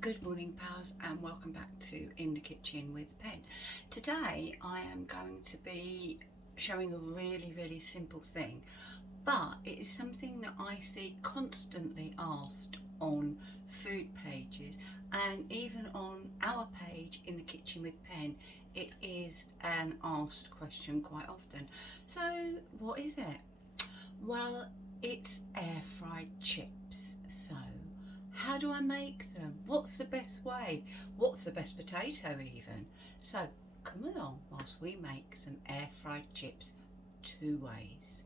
Good morning, pals, and welcome back to In the Kitchen with Pen. Today I am going to be showing a really simple thing, but it is something that I see constantly asked on food pages, and even on our page In the Kitchen with Pen it is an asked question quite often. So what is it? Well, it's air fried chips. So how do I make them? What's the best way? What's the best potato even? So come along whilst we make some air fried chips 2 ways.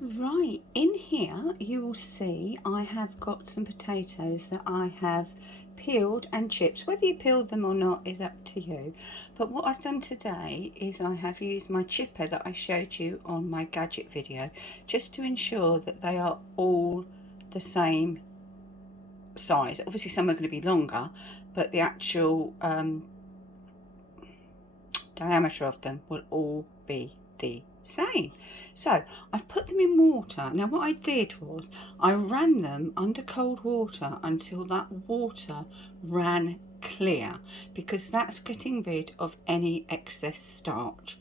Right, in here you will see I have got some potatoes that I have peeled and chipped. Whether you peeled them or not is up to you. But what I've done today is I have used my chipper that I showed you on my gadget video, just to ensure that they are all the same size. Obviously some are going to be longer, but the actual diameter of them will all be the same. So I've put them in water. Now what I did was I ran them under cold water until that water ran clear, because that's getting rid of any excess starch.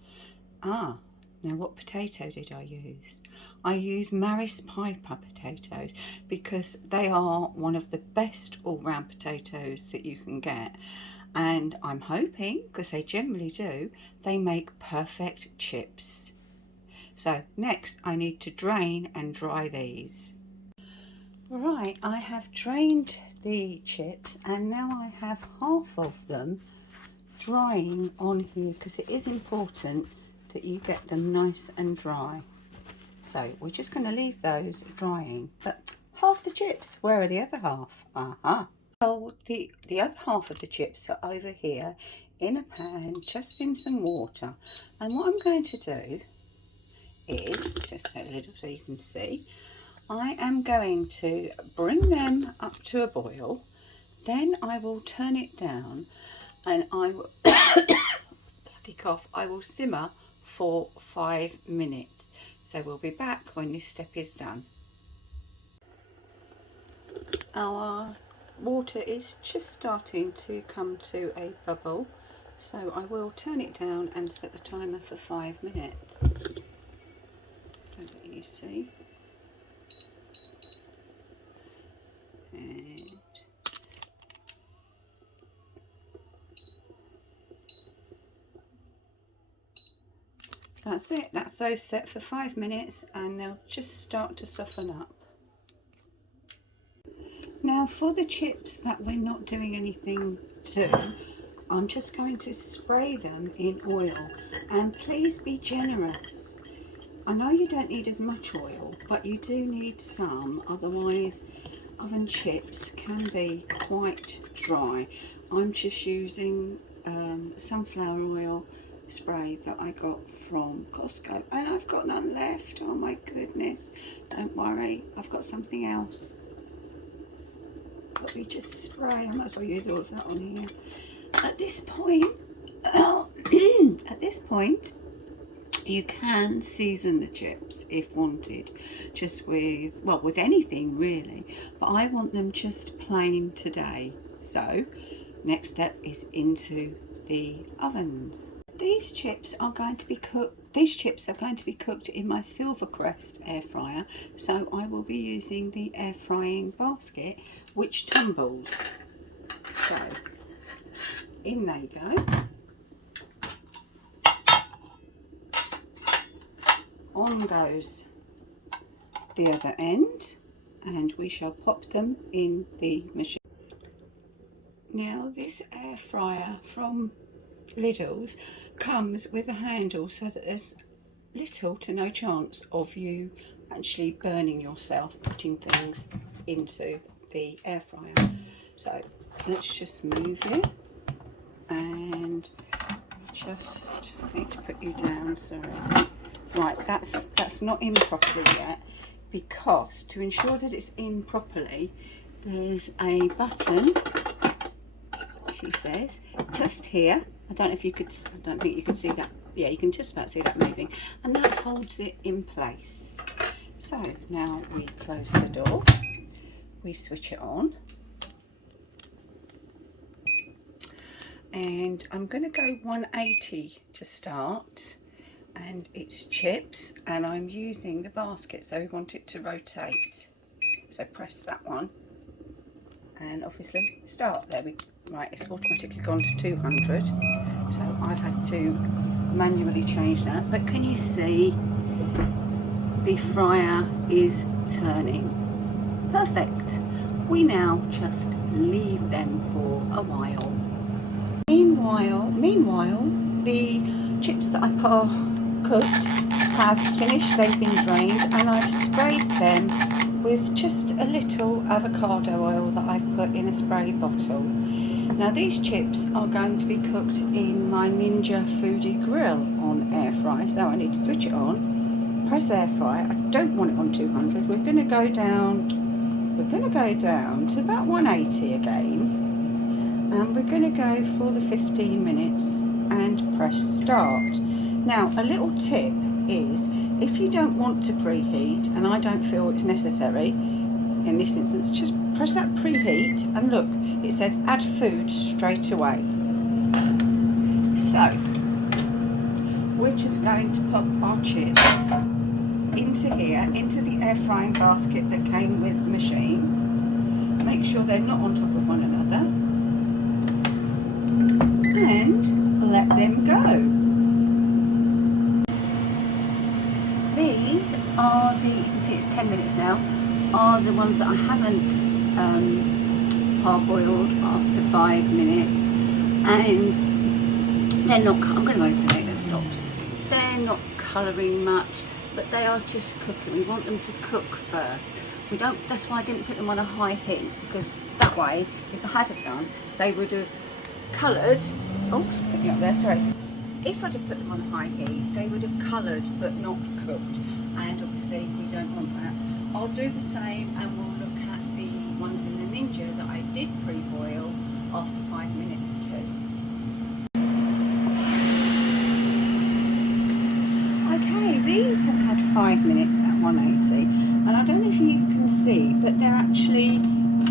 Now what potato did I use? I use Maris Piper potatoes because they are one of the best all-round potatoes that you can get, and I'm hoping, because they generally do, they make perfect chips. So next I need to drain and dry these. Right, I have drained the chips and now I have half of them drying on here, because it is important that you get them nice and dry. So we're just going to leave those drying. But half the chips, where are the other half? So the other half of the chips are over here in a pan, just in some water. And what I'm going to do is, just a little so you can see, I am going to bring them up to a boil. Then I will turn it down and I will bloody cough, I will simmer for 5 minutes. So we'll be back when this step is done. Our water is just starting to come to a bubble, so I will turn it down and set the timer for 5 minutes. So that you see. And that's it, that's those set for 5 minutes and they'll just start to soften up. Now for the chips that we're not doing anything to, I'm just going to spray them in oil, and please be generous. I know you don't need as much oil, but you do need some, otherwise oven chips can be quite dry. I'm just using sunflower oil spray that I got from Costco, and I've got none left. Oh my goodness, don't worry, I've got something else. Let me just spray, I might as well use all of that on here. At this point, you can season the chips if wanted, just with, well, with anything really, but I want them just plain today. So next step is into the ovens. These chips are going to be cooked. These chips are going to be cooked in my Silvercrest air fryer, so I will be using the air frying basket, which tumbles. So in they go. On goes the other end, and we shall pop them in the machine. Now this air fryer from Lidl's comes with a handle, so that there's little to no chance of you actually burning yourself putting things into the air fryer. So let's just move it, and just need to put you down, sorry. Right, that's not in properly yet, because to ensure that it's in properly, there's a button, she says, just here. I don't know if you could, I don't think you can see that. Yeah, you can just about see that moving, and that holds it in place. So now we close the door, we switch it on, and I'm going to go 180 to start, and it's chips, and I'm using the basket, so we want it to rotate. So press that one and obviously start. There we right, it's automatically gone to 200, so I've had to manually change that, but can you see the fryer is turning? Perfect. We now just leave them for a while. Meanwhile, the chips that I cooked have finished, they've been drained, and I've sprayed them with just a little avocado oil that I've put in a spray bottle. Now these chips are going to be cooked in my Ninja Foodie grill on air fry, so I need to switch it on, press air fry. I don't want it on 200. We're going to go down to about 180 again. And we're going to go for the 15 minutes and press start. Now a little tip is, if you don't want to preheat, and I don't feel it's necessary in this instance, just press that preheat and look, it says add food straight away. So we're just going to pop our chips into here, into the air frying basket that came with the machine. Make sure they're not on top of one another, and let them go. These are the, you can see it's 10 minutes now, are the ones that I haven't parboiled after 5 minutes, and they're not, I'm going to open it, it stops. They're not colouring much, but they are just cooking. We want them to cook first. We don't, that's why I didn't put them on a high heat, because that way, if I had have done, they would have coloured. Oops, put me up there, sorry. If I'd have put them on high heat, they would have coloured but not cooked, and obviously we don't want that. I'll do the same, and we'll look at the ones in the Ninja that I did pre-boil after 5 minutes too. Okay, these have had 5 minutes at 180, and I don't know if you can see, but they're actually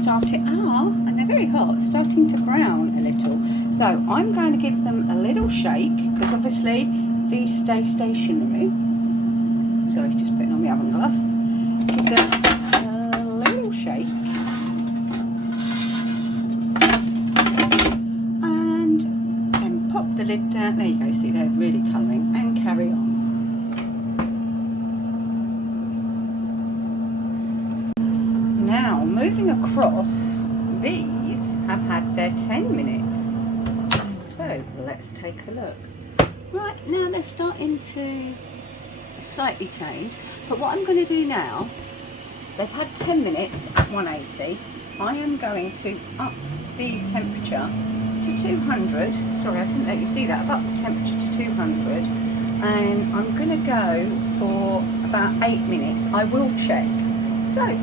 and they're very hot, starting to brown a little. So I'm going to give them a little shake, because obviously these stay stationary. Sorry, just putting on my oven glove. Give them a little shake, and then pop the lid down. There you go, see they're really colouring, and carry on. Now, moving across, these have had their 10 minutes. So, let's take a look. Right, now they're starting to slightly change. But what I'm going to do now, they've had 10 minutes at 180. I am going to up the temperature to 200. Sorry, I didn't let you see that. I've upped the temperature to 200. And I'm going to go for about 8 minutes. I will check. So,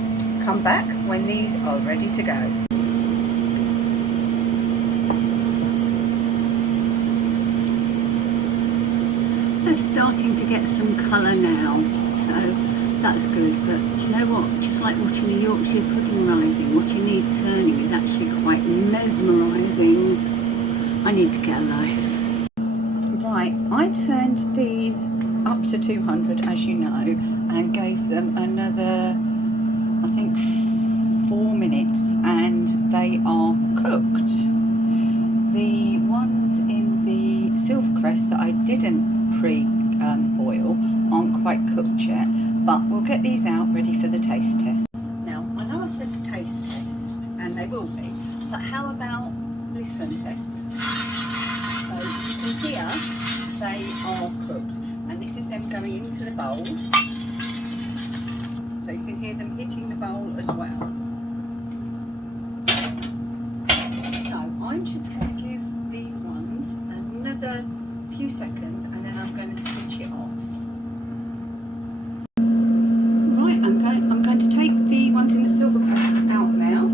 come back when these are ready to go. They're starting to get some colour now, so that's good. But do you know what? Just like watching a Yorkshire pudding rising, watching these turning is actually quite mesmerising. I need to get a life. Right, I turned these up to 200, as you know, and gave them another, I think, 4 minutes, and they are cooked. The ones in the Silvercrest that I didn't pre-boil aren't quite cooked yet, but we'll get these out ready for the taste test. Now, I know I said the taste test, and they will be, but how about listen test? So you can hear they are cooked, and this is them going into the bowl. So you can hear them hitting the bowl as well. So I'm just going to give these ones another few seconds, and then I'm going to switch it off. Right, I'm going to take the ones in the Silvercrest out now.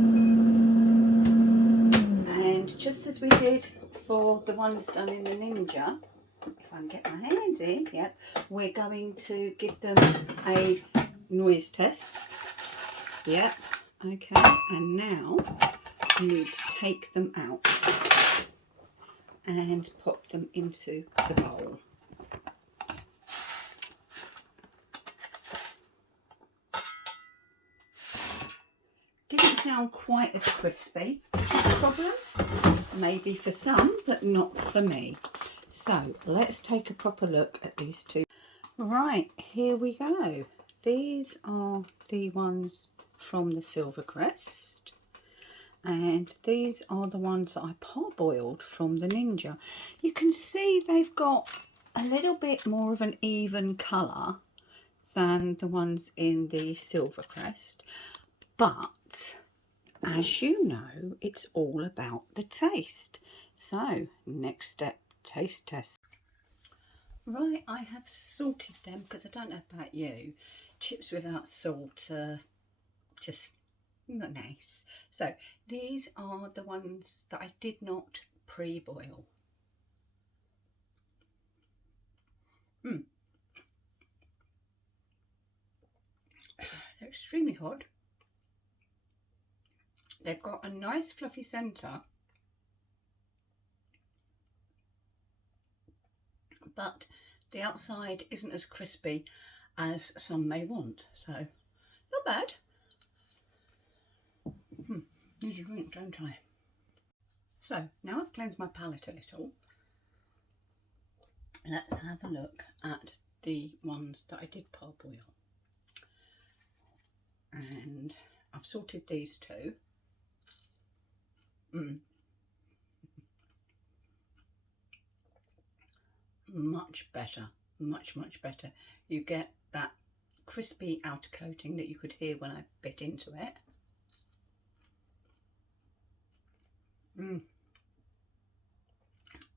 And just as we did for the ones done in the Ninja, if I can get my hands in, yep, we're going to give them a noise test. Yep, okay, and now we need to take them out. and pop them into the bowl. Didn't sound quite as crispy. Problem? Maybe for some, but not for me. So let's take a proper look at these two. Right, here we go. These are the ones from the Silvercrest, and these are the ones that I parboiled from the Ninja. You can see they've got a little bit more of an even colour than the ones in the Silvercrest, but as you know, it's all about the taste. So next step, taste test. Right, I have salted them because I don't know about you, chips without salt are just not nice. So these are the ones that I did not pre-boil. They're extremely hot. They've got a nice fluffy centre, but the outside isn't as crispy as some may want, so not bad. Need a drink, don't I? So now I've cleansed my palate a little, let's have a look at the ones that I did parboil. And I've salted these two. Much better, much better. You get that crispy outer coating that you could hear when I bit into it.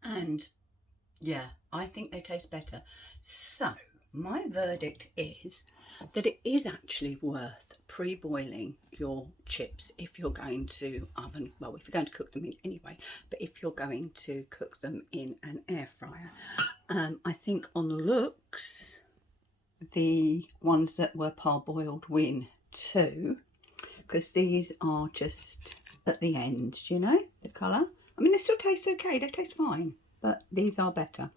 And yeah, I think they taste better. So my verdict is that it is actually worth pre-boiling your chips if you're going to oven, well, if you're going to cook them in anyway, but if you're going to cook them in an air fryer. I think on the looks, the ones that were parboiled win too, because these are just at the end, you know, the colour. I mean, they still taste okay, they taste fine, but these are better.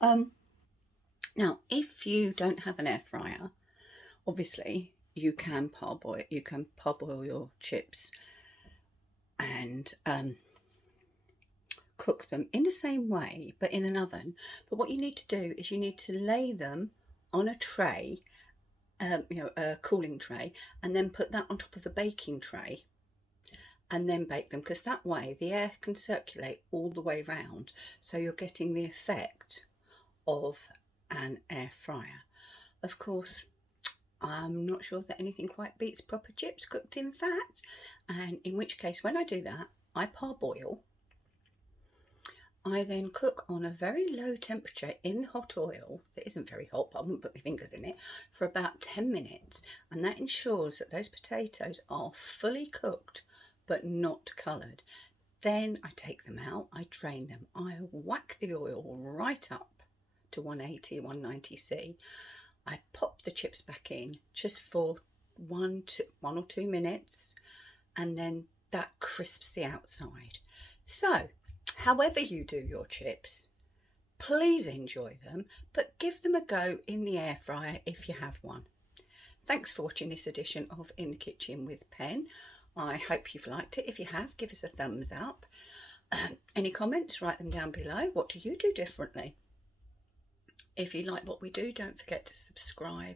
Now, if you don't have an air fryer, obviously you can parboil your chips and cook them in the same way, but in an oven. But what you need to do is you need to lay them on a tray, a cooling tray, and then put that on top of a baking tray and then bake them, because that way the air can circulate all the way round, so you're getting the effect of an air fryer. Of course, I'm not sure that anything quite beats proper chips cooked in fat, and in which case when I do that, I parboil. I then cook on a very low temperature in the hot oil that isn't very hot, but I wouldn't put my fingers in it, for about 10 minutes, and that ensures that those potatoes are fully cooked but not coloured. Then I take them out, I drain them, I whack the oil right up to 180, 190C. I pop the chips back in just for one or two minutes, and then that crisps the outside. So however you do your chips, please enjoy them, but give them a go in the air fryer if you have one. Thanks for watching this edition of In the Kitchen with Pen. I hope you've liked it. If you have, give us a thumbs up. Any comments, write them down below. What do you do differently? If you like what we do, don't forget to subscribe.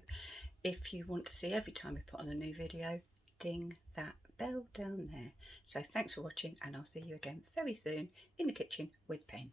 If you want to see every time we put on a new video, ding that bell down there. So thanks for watching, and I'll see you again very soon in the kitchen with Pen.